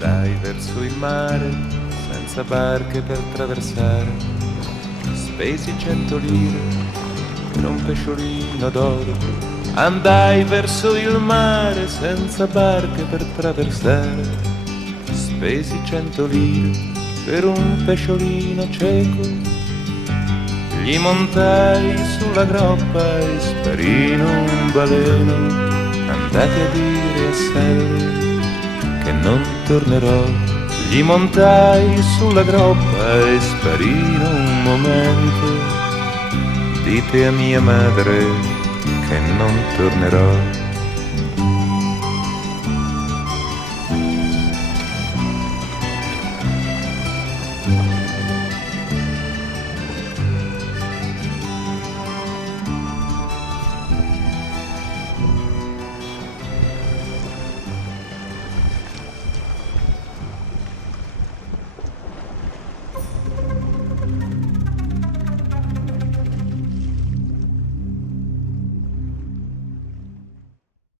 Andai verso il mare senza barche per traversare, spesi 100 lire per un pesciolino d'oro. Andai verso il mare senza barche per traversare, spesi 100 lire per un pesciolino cieco. Gli montai sulla groppa e sparì in un baleno. Andate a dire a Sally che non tornerò. Gli montai sulla groppa e sparì in un momento. Dite a mia madre che non tornerò.